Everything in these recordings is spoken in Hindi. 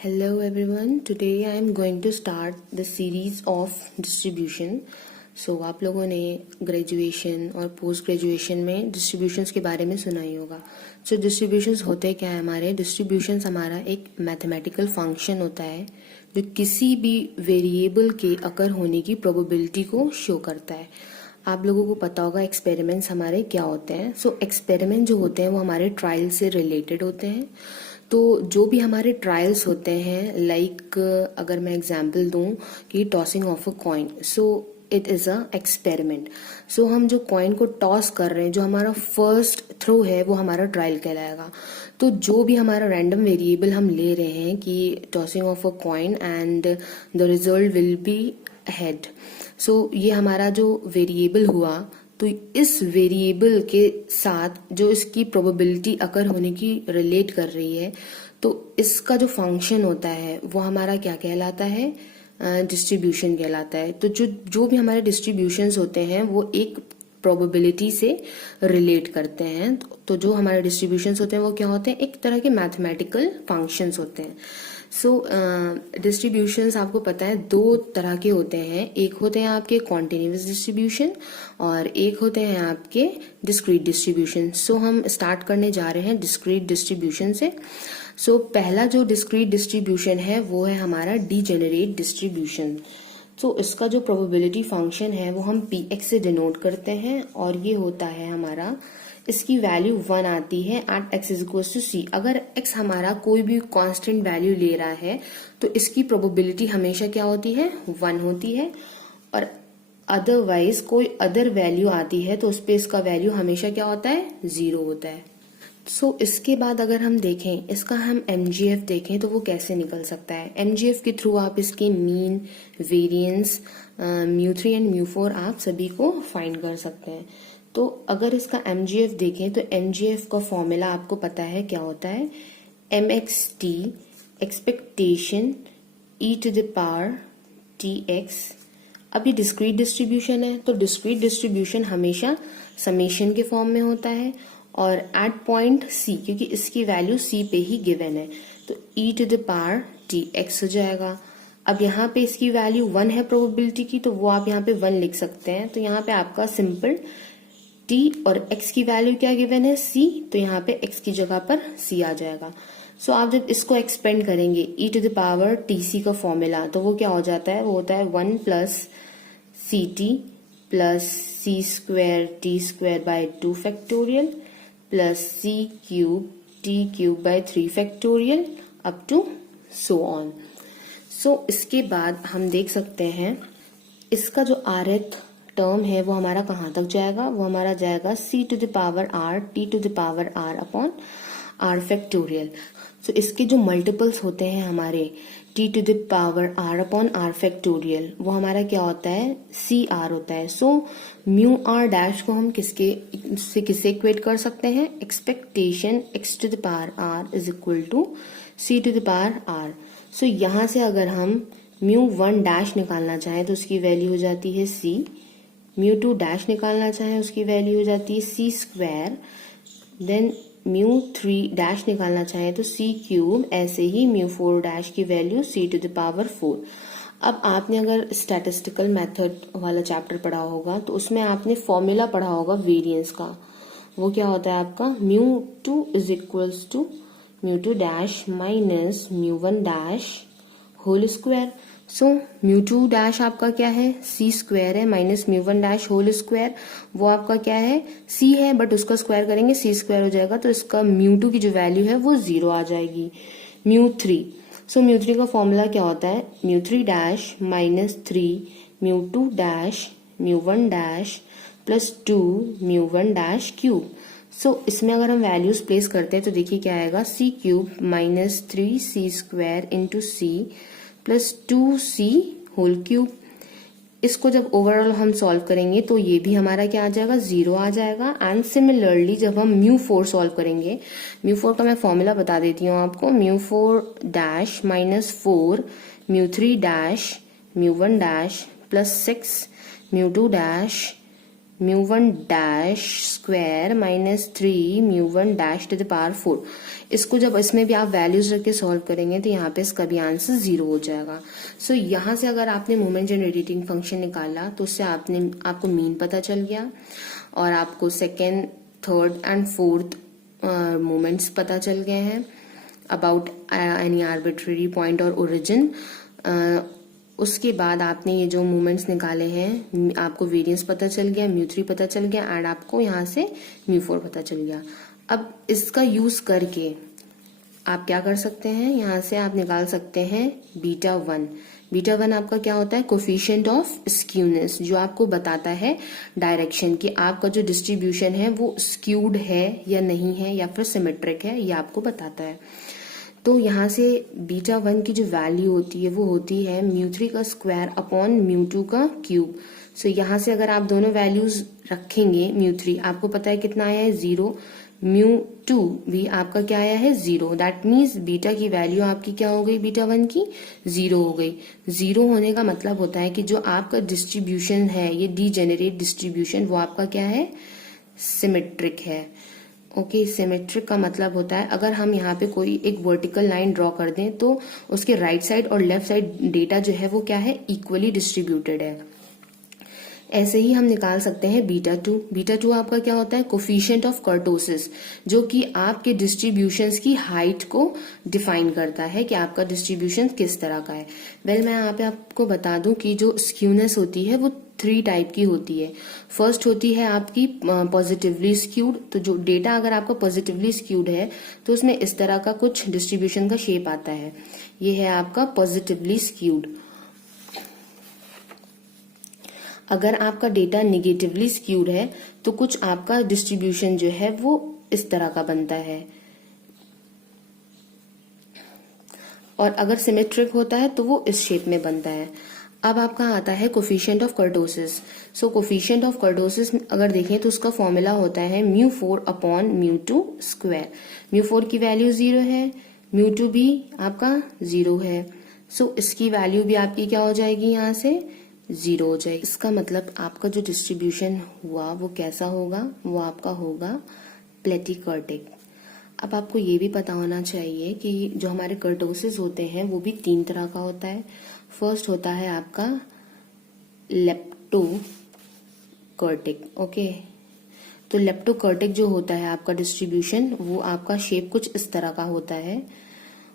Hello everyone, today I am going to start the series of distribution. आप लोगों ने ग्रेजुएशन और पोस्ट ग्रेजुएशन में डिस्ट्रीब्यूशंस के बारे में सुना ही होगा. डिस्ट्रीब्यूशंस होते क्या है हमारे? डिस्ट्रीब्यूशंस हमारा एक मैथमेटिकल फंक्शन होता है जो किसी भी वेरिएबल के अकर होने की प्रोबेबिलिटी को शो करता है. आप लोगों को पता होगा एक्सपेरिमेंट्स हमारे क्या होते हैं. एक्सपेरिमेंट जो होते हैं वो हमारे ट्रायल से रिलेटेड होते हैं. तो जो भी हमारे ट्रायल्स होते हैं, लाइक अगर मैं एग्जांपल दूं कि tossing of a coin, it is a experiment. हम जो कॉइन को टॉस कर रहे हैं, जो हमारा फर्स्ट थ्रो है वो हमारा ट्रायल कहलाएगा. तो जो भी हमारा रैंडम वेरिएबल हम ले रहे हैं कि tossing of a coin and the result will be head. ये हमारा जो वेरिएबल हुआ, तो इस वेरिएबल के साथ जो इसकी प्रोबेबिलिटी अकर होने की रिलेट कर रही है, तो इसका जो फंक्शन होता है वो हमारा क्या कहलाता है? डिस्ट्रीब्यूशन कहलाता है. तो जो भी हमारे डिस्ट्रीब्यूशंस होते हैं वो एक प्रोबेबिलिटी से रिलेट करते हैं. तो जो हमारे डिस्ट्रीब्यूशंस होते हैं वो क्या होते हैं? एक तरह के मैथमेटिकल फंक्शंस होते हैं. डिस्ट्रीब्यूशंस आपको पता है दो तरह के होते हैं. एक होते हैं आपके कॉन्टिन्यूअस डिस्ट्रीब्यूशन और एक होते हैं आपके डिस्क्रीट डिस्ट्रीब्यूशन. हम स्टार्ट करने जा रहे हैं डिस्क्रीट डिस्ट्रीब्यूशन से. पहला जो डिस्क्रीट डिस्ट्रीब्यूशन है वो है हमारा डीजेनरेट डिस्ट्रीब्यूशन. इसका जो प्रोबेबिलिटी फंक्शन है वो हम px से डिनोट करते हैं और ये होता है हमारा, इसकी वैल्यू 1 आती है at x is equal to c. अगर x हमारा कोई भी कांस्टेंट वैल्यू ले रहा है तो इसकी प्रोबेबिलिटी हमेशा क्या होती है? 1 होती है. और अदरवाइज कोई अदर वैल्यू आती है तो उस पे इसका वैल्यू हमेशा क्या होता है? 0 होता है. इसके बाद अगर हम देखें, इसका हम MGF देखें तो वो कैसे निकल सकता है. MGF के थ्रू आप इसकी मीन, वेरिएंस, μ3 एंड μ4 आप सभी को फाइंड कर सकते हैं. तो अगर इसका MGF देखें तो MGF का फॉर्मूला आपको पता है क्या होता है? mxt expectation e to the power tx. अब ये डिस्क्रीट डिस्ट्रीब्यूशन है तो डिस्क्रीट डिस्ट्रीब्यूशन हमेशा समेशन के फॉर्म में होता है और एट पॉइंट C, क्योंकि इसकी वैल्यू C पे ही गिवन है, तो e to the power tx हो जाएगा. अब यहाँ पे इसकी वैल्यू 1 है प्रोबेबिलिटी की, तो वो आप यहाँ पे 1 लिख सकते हैं. तो यहाँ पे आपका सिंपल t और x की वैल्यू क्या गिवन है? C. तो यहाँ पे x की जगह पर C आ जाएगा. आप जब इसको एक्सपेंड करेंगे e to the power tc का फॉर्मूला, तो वो क्या हो जाता है? वो होता है 1 plus ct plus c square t square by 2 factorial plus c cube t cube by 3 factorial up to so on. इसके बाद हम देख सकते हैं इसका जो rth टर्म है वो हमारा कहाँ तक जाएगा? वो हमारा जाएगा c to the power r t to the power r upon r factorial. इसके जो मल्टीपल्स होते हैं हमारे t to the power r upon r factorial, वो हमारा क्या होता है? सी आर होता है. म्यू आर डैश को हम किससे इक्वेट कर सकते हैं? Expectation x to the power r is equal to c to the power r. यहाँ से अगर हम म्यू 1 डैश निकालना चाहें तो उसकी वैल्यू हो जाती है c. म्यू 2 डैश निकालना चाहें उसकी वैल्यू हो जाती है c square. Then mu 3 dash निकालना चाहें तो c क्यूब. ऐसे ही म्यू 4 डैश की value c to the power 4. अब आपने अगर स्टैटिस्टिकल मेथड वाला चैप्टर पढ़ा होगा तो उसमें आपने फॉर्मूला पढ़ा होगा वेरिएंस का. वो क्या होता है आपका? Mu 2 is equals to mu 2 dash minus mu 1 dash whole square. Mu 2 dash आपका क्या है? c स्क्वायर है minus mu 1 dash whole square. वो आपका क्या है? c है, बट उसका स्क्वायर करेंगे c स्क्वायर हो जाएगा, तो इसका म्यू 2 की जो वैल्यू है वो 0 आ जाएगी. म्यू 3, म्यू 3 का फॉर्मूला क्या होता है? Mu 3 dash minus 3 mu 2 dash mu 1 dash plus 2 mu 1 dash cube. इसमें अगर हम वैल्यूज प्लेस करते हैं तो देखिए क्या आएगा? c cube minus 3c square into c plus 2c whole cube. इसको जब ओवरऑल हम सॉल्व करेंगे तो ये भी हमारा क्या आ जाएगा? 0 आ जाएगा. एंड सिमिलरली जब हम म्यू 4 सॉल्व करेंगे, म्यू 4 का मैं फॉर्मूला बता देती हूँ आपको. Mu 4 dash minus 4 mu 3 dash mu 1 dash plus 6 mu 2 dash mu 1 dash square minus 3 mu 1 dash to the power 4। इसको जब इसमें भी आप वैल्यूज रख के सॉल्व करेंगे तो यहाँ पे इसका भी आंसर 0 हो जाएगा। सो यहाँ से अगर आपने मोमेंट जनरेटिंग फंक्शन निकाला तो उससे आपको मीन पता चल गया और आपको second, third and fourth moments पता चल गए हैं अबाउट एनी आर्बिट्रेरी पॉइंट और ओरिजिन। उसके बाद आपने ये जो मोमेंट्स निकाले हैं आपको वेरिएंस पता चल गया, म्यू 3 पता चल गया एंड आपको यहाँ से म्यू 4 पता चल गया। अब इसका यूज करके आप क्या कर सकते हैं, यहाँ से आप निकाल सकते हैं बीटा 1। बीटा 1 आपका क्या होता है, कोफिशिएंट ऑफ स्क्यूनेस, जो आपको बताता है डायरेक्शन कि आपका जो डिस्ट्रीब्यूशन है वो स्क्यूड है या नहीं है या फिर सिमेट्रिक है, ये आपको बताता है। तो यहाँ से बीटा 1 की जो वैल्यू होती है वो होती है म्यू 3 का स्क्वायर अपॉन म्यू 2 का क्यूब। सो यहाँ से अगर आप दोनों वैल्यूज रखेंगे, म्यू 3 आपको पता है कितना आया है 0, म्यू 2 भी आपका क्या आया है 0, दैट मीन्स बीटा की वैल्यू आपकी क्या हो गई, बीटा 1 की 0 हो गई। 0 होने का मतलब होता है कि जो आपका डिस्ट्रीब्यूशन है ये डीजेनरेट डिस्ट्रीब्यूशन वो आपका क्या है, सिमेट्रिक है। ओके, सिमेट्रिक का मतलब होता है अगर हम यहाँ पे कोई एक वर्टिकल लाइन ड्रॉ कर दें तो उसके राइट साइड और लेफ्ट साइड डेटा जो है वो क्या है, इक्वली डिस्ट्रीब्यूटेड है। ऐसे ही हम निकाल सकते हैं बीटा 2। बीटा 2 आपका क्या होता है, कोफिशिएंट ऑफ कर्टोसिस, जो कि आपके डिस्ट्रीब्यूशंस की हाइट को डिफाइन करता है कि आपका डिस्ट्रीब्यूशन किस तरह का है। वेल मैं यहाँ पे आपको बता दूं कि जो स्क्यूनेस होती है वो 3 टाइप की होती है। फर्स्ट होती है आपकी पॉजिटिवली स्क्यूड, तो जो डेटा अगर आपका पॉजिटिवली स्क्यूड है तो उसमें इस तरह का कुछ डिस्ट्रीब्यूशन का शेप आता है, ये है आपका पॉजिटिवली स्क्यूड। अगर आपका डेटा निगेटिवली स्क्यूड है तो कुछ आपका डिस्ट्रीब्यूशन जो है वो इस तरह का बनता है, और अगर सिमेट्रिक होता है तो वो इस शेप में बनता है। अब आपका आता है coefficient of kurtosis. So coefficient of kurtosis अगर देखें तो उसका फॉर्मूला होता है mu 4 upon mu 2 square. Mu 4 की वैल्यू 0 है, म्यू 2 भी आपका 0 है। सो इसकी वैल्यू भी आपकी क्या हो जाएगी, यहाँ से 0 हो जाएगी। इसका मतलब आपका जो डिस्ट्रीब्यूशन हुआ वो कैसा होगा, वो आपका होगा प्लेटिकर्टिक। अब आपको ये भी पता होना चाहिए कि जो हमारे कर्टोसिस होते हैं वो भी 3 तरह का होता है। फर्स्ट होता है आपका लेप्टोकर्टिक। ओके, तो लेप्टोकर्टिक जो होता है आपका डिस्ट्रीब्यूशन वो आपका शेप कुछ इस तरह का होता है,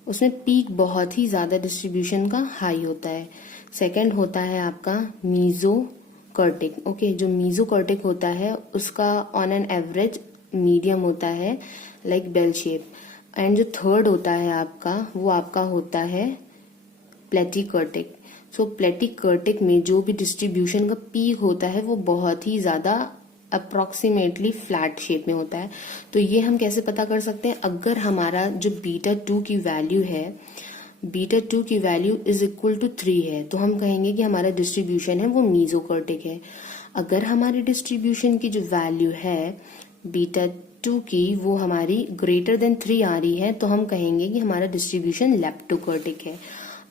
उसमें पीक बहुत ही ज्यादा डिस्ट्रीब्यूशन का हाई होता है। सेकंड होता है आपका मीजोकर्टिक। ओके, जो मीजोकर्टिक होता है उसका ऑन एन एवरेज मीडियम होता है, लाइक बेल शेप। एंड जो थर्ड होता है आपका वो आपका होता है प्लेटिकर्टिक। सो प्लेटिकर्टिक में जो भी डिस्ट्रीब्यूशन का पीक होता है वो बहुत ही ज्यादा अप्रोक्सीमेटली फ्लैट शेप में होता है। तो ये हम कैसे पता कर सकते हैं, अगर हमारा जो बीटा 2 की वैल्यू है, बीटा 2 की वैल्यू इज इक्वल टू 3 है, तो हम कहेंगे कि हमारा डिस्ट्रीब्यूशन है वो मीजोकर्टिक है। अगर हमारे डिस्ट्रीब्यूशन की जो वैल्यू है बीटा 2 की वो हमारी ग्रेटर देन 3 आ रही है तो हम कहेंगे कि हमारा डिस्ट्रीब्यूशन लेप्टोकर्टिक है।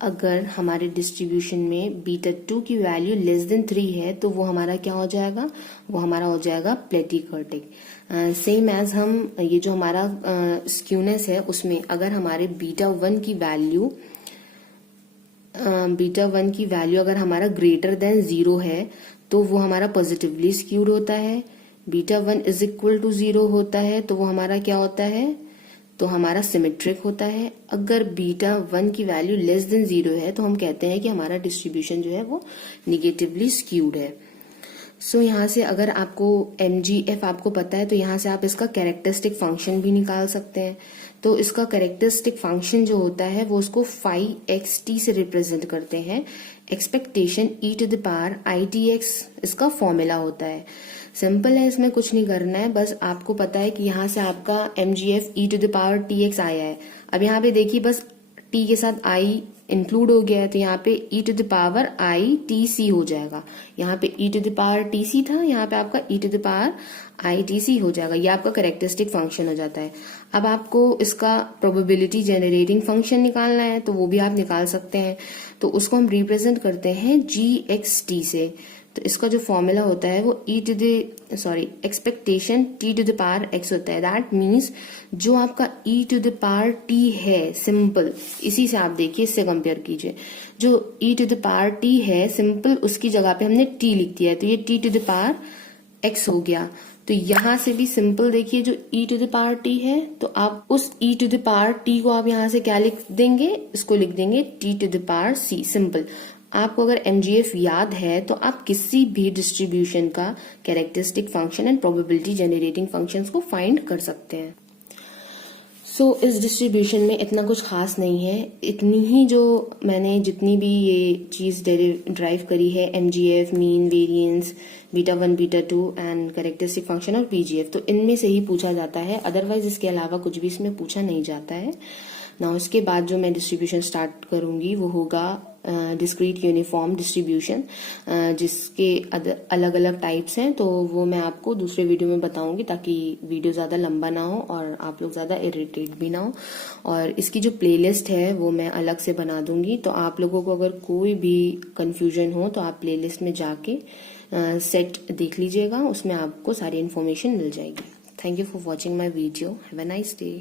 अगर हमारे डिस्ट्रीब्यूशन में बीटा 2 की वैल्यू लेस देन 3 है तो वो हमारा क्या हो जाएगा, वो हमारा हो जाएगा प्लेटिकर्टिक। सेम एज हम ये जो हमारा स्क्यूनेस है उसमें अगर हमारे बीटा 1 की वैल्यू अगर हमारा ग्रेटर देन 0 है तो वो हमारा पॉजिटिवली स्क्यूड होता है। बीटा 1 इज इक्वल टू 0 होता है तो वो हमारा क्या होता है, तो हमारा सिमेट्रिक होता है। अगर बीटा 1 की वैल्यू लेस देन 0 है तो हम कहते हैं कि हमारा डिस्ट्रीब्यूशन जो है वो निगेटिवली स्क्यूड है। सो यहाँ से अगर आपको MGF आपको पता है तो यहाँ से आप इसका कैरेक्टरिस्टिक फंक्शन भी निकाल सकते हैं। तो इसका कैरेक्टरिस्टिक फंक्शन जो होता है वो उसको फाई एक्स टी से रिप्रेजेंट करते हैं। Expectation e to the power ITX इसका फॉर्मूला होता है। सिंपल है, इसमें कुछ नहीं करना है, बस आपको पता है कि यहाँ से आपका MGF e to the power TX आया है। अब यहाँ पे देखिए बस t के साथ i इंक्लूड हो गया है तो यहाँ पे e to the power ITC हो जाएगा। यहाँ पे e to the power TC था, यहाँ पे आपका e to the power ITC हो जाएगा। ये आपका कैरेक्टरिस्टिक फंक्शन हो जाता है। अब आपको इसका प्रोबेबिलिटी जनरेटिंग फंक्शन निकालना है तो वो भी आप निकाल सकते हैं। तो उसको हम रिप्रेजेंट करते हैं GXT से। तो इसका जो फॉर्मूला होता है वो expectation t to the power x होता है। दैट मीन्स जो आपका e to the power t है सिंपल, इसी से आप देखिए, इससे कंपेयर कीजिए, जो e to the power t है सिंपल, उसकी जगह पे हमने t लिख दिया है, तो ये t to the power x हो गया। तो यहां से भी सिंपल देखिए, जो e to the power t है, तो आप उस e to the power t को आप यहां से क्या लिख देंगे, इसको लिख देंगे t to the power c। Simple. आपको अगर MGF याद है तो आप किसी भी डिस्ट्रीब्यूशन का characteristic function and probability generating functions को फाइंड कर सकते हैं। इस डिस्ट्रीब्यूशन में इतना कुछ खास नहीं है, इतनी ही जो मैंने जितनी भी ये चीज ड्राइव करी है, MGF, mean, variance, β1, β2 and characteristic function और PGF, तो इनमें से ही पूछा जाता है, अदरवाइज इसके अलावा कुछ भी इसमें पूछा नहीं जाता है। नाउ इसके बाद जो मैं डिस्ट्रीब्यूशन स्टार्ट करूंगी वो होगा डिस्क्रीट यूनिफॉर्म डिस्ट्रीब्यूशन, जिसके अलग अलग टाइप्स हैं, तो वो मैं आपको दूसरे वीडियो में बताऊंगी, ताकि वीडियो ज़्यादा लंबा ना हो और आप लोग ज़्यादा इरिटेट भी ना हो। और इसकी जो प्लेलिस्ट है वो मैं अलग से बना दूंगी, तो आप लोगों को अगर कोई भी कंफ्यूजन हो तो आप प्लेलिस्ट में जाके सेट देख लीजिएगा, उसमें आपको सारी इन्फॉर्मेशन मिल जाएगी। Thank you for watching my video. Have a nice day.